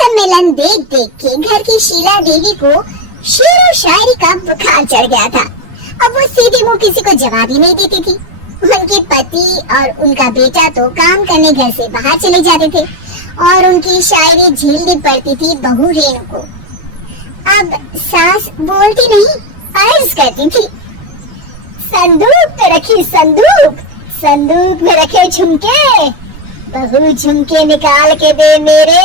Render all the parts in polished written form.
सम्मेलन देख देख के घर की शीला देवी को शेर और शायरी का बुखार चढ़ गया था। अब वो सीधे मुंह किसी को जवाब ही नहीं देती थी। उनके पति और उनका बेटा तो काम करने घर से बाहर चले जाते थे और उनकी शायरी झेलनी पड़ती थी बहू रेणु को। अब सास बोलती नहीं, अर्ज करती थी, संदूक पे रखी संदूक, संदूक में रखे झुमके, बहू झुमके निकाल के दे मेरे,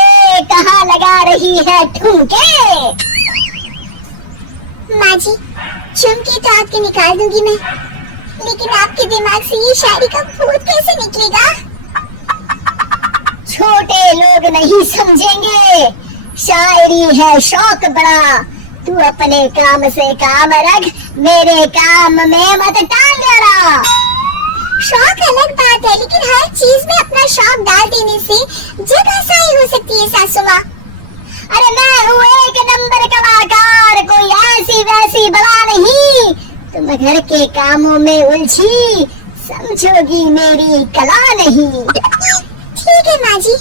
कहाँ लगा रही है ठुमके। माँ जी, झुमके तो आपके निकाल दूंगी मैं, लेकिन आपके दिमाग से ये शायरी का भूत कैसे निकलेगा? छोटे लोग नहीं समझेंगे, शायरी है शौक बड़ा, तू अपने काम से काम रख, मेरे काम में मत टाल देना। शौक अलग बात है, लेकिन हर चीज में अपना शौक डाल देने से जगह सही हो सकती है सासू माँ। अरे मैं हूँ एक नंबर कलाकार, कोई ऐसी वैसी बला नहीं, तुम घर के कामों में उलझी, समझोगी मेरी कला नहीं। ठीक है माँ जी,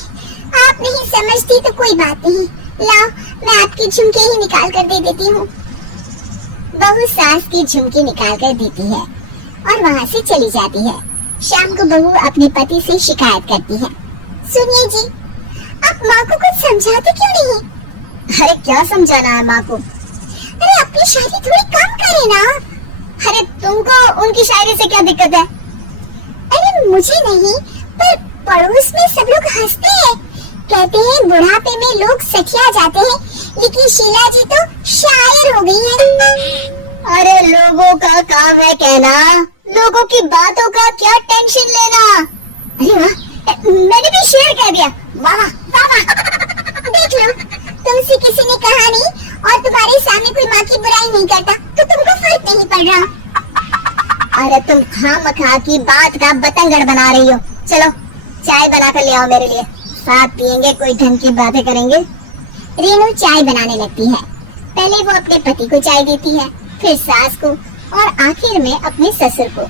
आप नहीं समझती तो कोई बात नहीं, लाओ मैं आपके झुमके ही निकाल कर दे देती हूँ। बहू सास के झुमके निकाल कर देती है और वहाँ से चली जाती है। शाम को बहू अपने पति से शिकायत करती है, सुनिए जी, आप माँ को कुछ समझाते क्यों नहीं? अरे क्या समझाना है माँ को? अरे अपनी शायरी थोड़ी कम करे ना। अरे तुमको उनकी शायरी से क्या दिक्कत है? अरे मुझे नहीं, पर पड़ोस में सब लोग हंसते हैं, कहते हैं बुढ़ापे में लोग सठिया जाते हैं, लेकिन शीला जी तो शायर हो गई है। अरे लोगों का काम है कहना, लोगों की बातों का क्या टेंशन लेना। अरे वाह, मैंने भी शेर कह दिया, वाह वाह वाह। देख लो, तुमसे किसी ने कहा नहीं और तुम्हारे सामने कोई माँ की बुराई नहीं करता तो तुमको फर्क नहीं पड़ रहा। अरे तुम खामखा की बात का बतंगड़ बना रही हो। चलो चाय बना कर ले आओ मेरे लिए, साथ पियेंगे, कोई ढंग की बातें करेंगे। रेणु चाय बनाने लगती है। पहले वो अपने पति को चाय देती है, फिर सास को और आखिर में अपने ससुर को।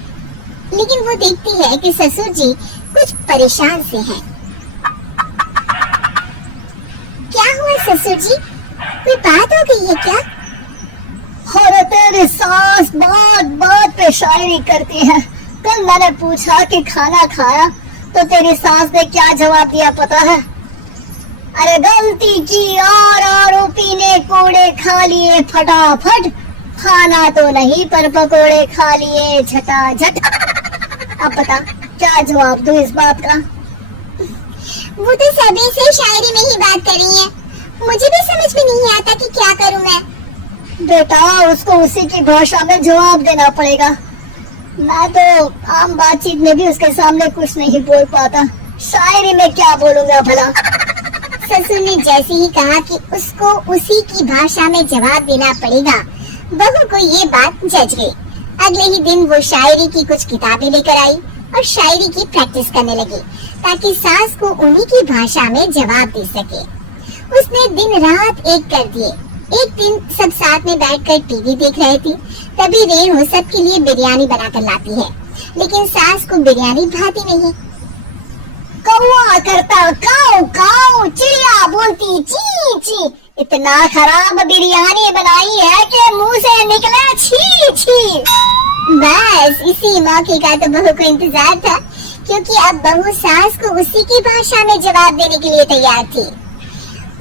लेकिन वो देखती है कि ससुर जी कुछ परेशान से हैं। क्या हुआ ससुर जी, कोई बात हो गई है क्या? अरे तेरी सास बात बात पे शायरी करती है। कल मैंने पूछा कि खाना खाया तो तेरी सास ने क्या जवाब दिया पता है? अरे गलती की और आरोपी ने कोड़े खा लिए फटाफट, खाना तो नहीं पर पकोड़े खा लिए झटाझट। अब बता क्या जवाब दूं इस बात का? वो तो सभी से शायरी में ही बात कर रही है, मुझे भी समझ में नहीं आता कि क्या करूं मैं। बेटा उसको उसी की भाषा में जवाब देना पड़ेगा। मैं तो आम बातचीत में भी उसके सामने कुछ नहीं बोल पाता, शायरी में क्या बोलूंगा भला। ससुर ने जैसे ही कहा कि उसको उसी की भाषा में जवाब देना पड़ेगा, बहू को ये बात जच गई। अगले ही दिन वो शायरी की कुछ किताबें लेकर आई और शायरी की प्रैक्टिस करने लगी ताकि सास को उन्हीं की भाषा में जवाब दे सके। उसने दिन रात एक कर दिए। एक दिन सब साथ में बैठकर टीवी देख रहे थे, तभी रेणु सबके लिए बिरयानी बनाकर लाती है, लेकिन सास को बिरयानी भाती नहीं। कौवा करता काऊ काऊ, चिड़िया बोलती ची ची, इतना खराब बिरयानी बनाई है कि मुंह से निकले छी छी। बस इसी मौके का तो बहू को इंतजार था, क्योंकि अब बहू सास को उसी की भाषा में जवाब देने के लिए तैयार थी।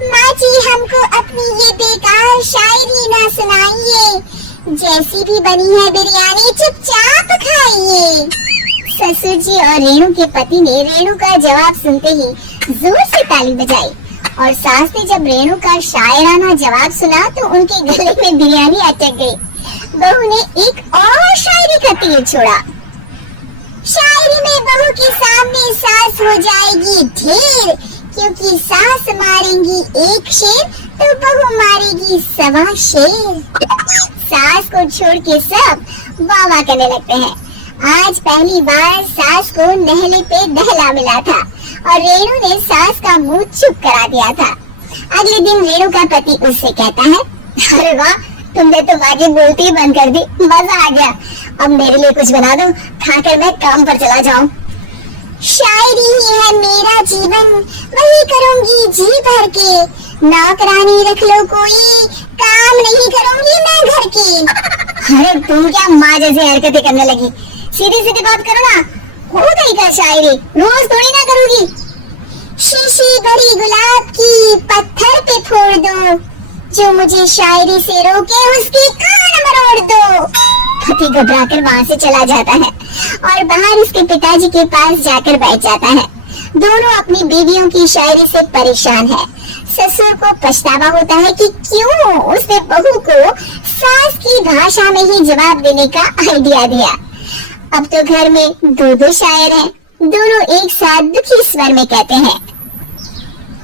माँ जी, हमको अपनी ये बेकार शायरी ना सुनाइए, जैसी भी बनी है बिरयानी चुपचाप खाइए। ससुर जी और रेणु के पति ने रेणु का जवाब सुनते ही जोर से ताली बजाई और सास ने जब रेणु का शायराना जवाब सुना तो उनके गले में बिरयानी अटक गई। बहू ने एक और शायरी का तीर छोड़ा। शायरी में बहू के सामने सास हो जाएगी ढेर, क्योंकि सास मारेंगी एक शेर तो बहू मारेगी 1.25 शेर। सास को छोड़ के सब वाह वाह करने लगते हैं। आज पहली बार सास को नहले पे नहला मिला था और रेणु ने सास का मुंह चुप करा दिया था। अगले दिन रेणु का पति उससे कहता है, अरे वाह, तुमने तो आगे बोलती बंद कर दी, मजा आ गया। अब मेरे लिए कुछ बना दो, खाकर मैं काम पर चला जाऊं। शायरी ही है मेरा जीवन, वही करूंगी जी भर के, नौकरानी रख लो कोई, काम नहीं करूंगी मैं घर की। अरे तुम क्या माँ जैसी हरकतें करने लगी, सीधी सीधी बात करो ना। हो गई क्या शायरी, रोज थोड़ी ना करूंगी। शीशी भरी गुलाब की पत्थर पे फोड़ दो, जो मुझे शायरी से रोके उसकी कान मरोड़ दो। पति घबराकर वहां से चला जाता है और बाहर उसके पिताजी के पास जाकर बैठ जाता है। दोनों अपनी बीवियों की शायरी से परेशान है। ससुर को पछतावा होता है कि क्यों उसने बहू को सास की भाषा में ही जवाब देने का आइडिया दिया। अब तो घर में दो दो शायर हैं। दोनों एक साथ दुखी स्वर में कहते हैं,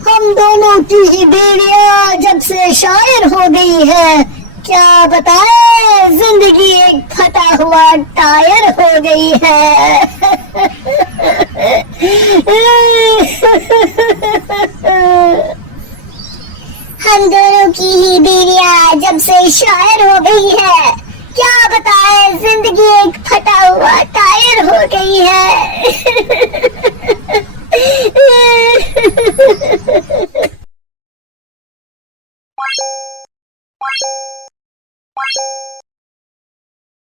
हम दोनों की ही बेड़ियां जब से शायर हो गई है, क्या बताए जिंदगी एक फटा हुआ टायर हो गई है। हम दोनों की ही बीवियां जब से शायर हो गई है, क्या बताए जिंदगी एक फटा हुआ टायर हो गई